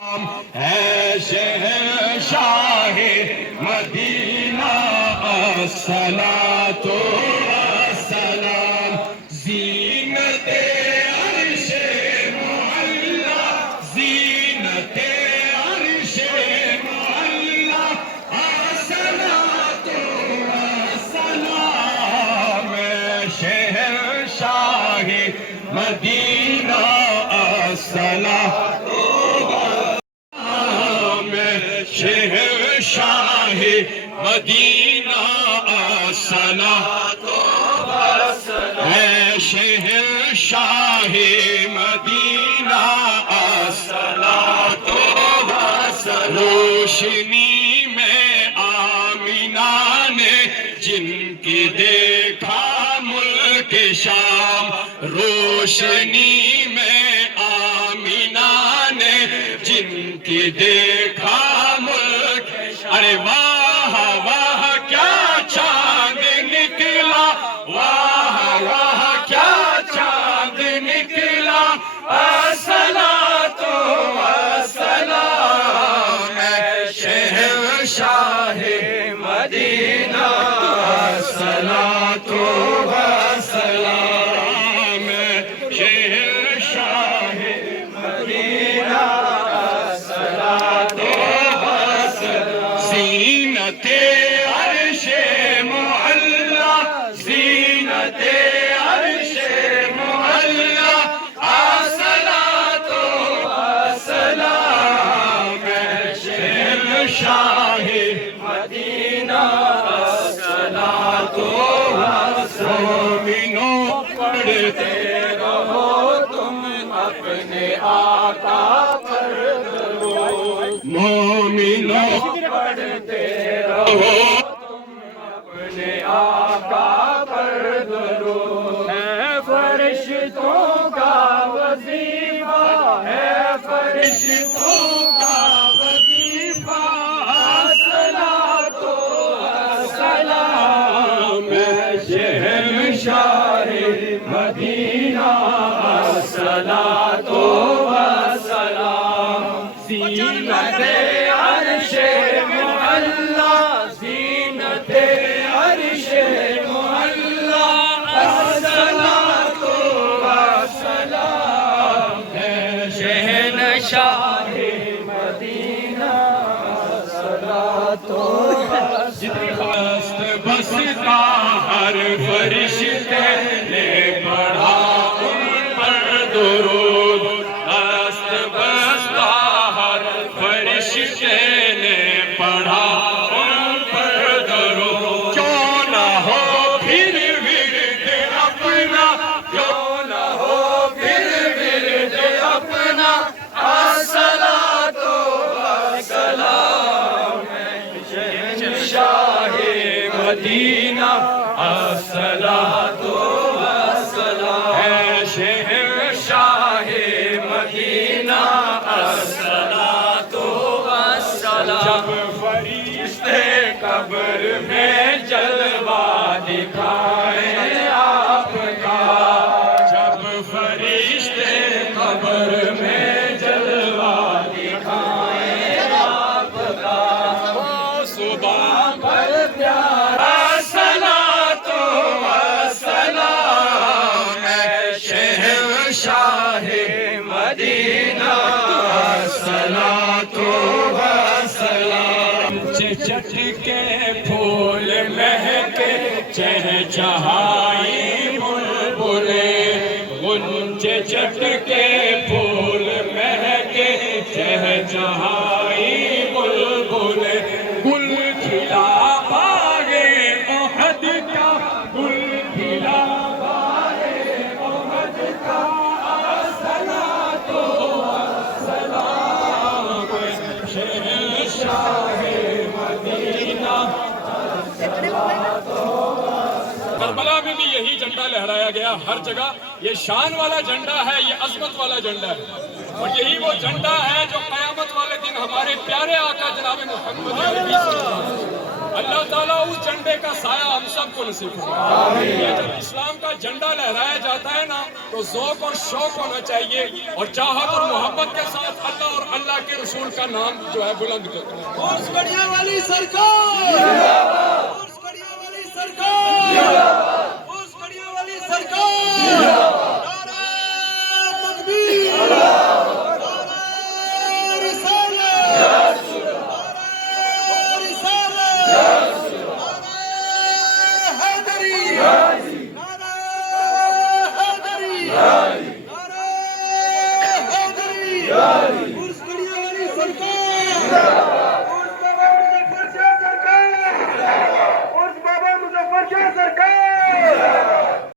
ہے شہنشاہ مدینہ الصلاۃ والسلام زینت عرش معلا زینت عرش معلا الصلاۃ والسلام شہنشاہ مدینہ الصلاۃ شہنشاہ مدینہ الصلاۃ والسلام ہے شہنشاہ مدینہ الصلاۃ والسلام روشنی میں آمینہ نے جن کی دیکھا ملک شام روشنی میں آمینہ نے جن کی دیکھا ارے واہ واہ کیا چاند نکلا واہ واہ کیا چاند نکلا الصلاۃ والسلام شہنشاہ مدینہ الصلاۃ والسلام شہنشاہ مدینہ الصلاۃ زینت عرش معلا زینت عرش معلا الصلاۃ والسلام شہنشاہ مدینہ الصلاۃ والسلام مومنوں پڑھتے رہو تم اپنے آقا پر درود مومنوں پڑھتے رہو تم اپنے آقا پر درود ہے فرشتوں کا وظیفہ ہے فرشتوں کا وظیفہ الصلاۃ والسلام شہنشاہ مدینہ الصلاۃ والسلام زینت عرش معلا زینت عرش معلا الصلاۃ والسلام شہنشاہ مدینہ الصلاۃ والسلام بستا ہر فرشتے نے پڑھا ان پر درود دست بستا ہر فرشتے نے پڑھا ان پر درود کیوں نہ ہو پھر ورد اپنا کیوں نہ ہو پھر ورد اپنا الصلاۃ والسلام شہنشاہ مدینہ الصلاۃ والسلام شہنشاہ مدینہ الصلاۃ والسلام جب فرشتے قبر میں جلوہ دکھائیں آپ کا جب فرشتے قبر میں جلوہ دکھائیں آپ کا صبح پر پیارا الصلاۃ والسلام شہنشاہ مدینہ الصلاۃ والسلام چٹ کے پھول مہکے چہچہائی بلبلیں غنچے چٹ کے پھول مہکے چہچہائی بلبلیں گل کھلا باغ احد کا گل کھلا باغ احد کا الصلاۃ والسلام شہنشاہ مدینہ کربلا میں بھی یہی جھنڈا لہرایا گیا ہر جگہ یہ شان والا جھنڈا ہے یہ عظمت والا جھنڈا ہے اور یہی وہ جھنڈا ہے جو قیامت والے دن ہمارے پیارے آقا جناب محمد عربی اللہ تعالیٰ اس جھنڈے کا سایہ ہم سب کو نصیب فرمائے۔ یہ جب اسلام کا جھنڈا لہرایا جاتا ہے نا تو ذوق اور شوق ہونا چاہیے، اور چاہت اور محبت کے ساتھ اللہ اور اللہ کے رسول کا نام جو ہے بلند کرتے ہیں۔ فورس کڑیا والی سرکار، فورس کڑیا والی سرکار، فورس کڑیا والی سرکار، نعرہ تکبیر، نعرہ رسالت، نعرہ رسالت، نعرہ حیدری، نعرہ حیدری، نعرہ حیدری، فورس کڑیا والی سرکار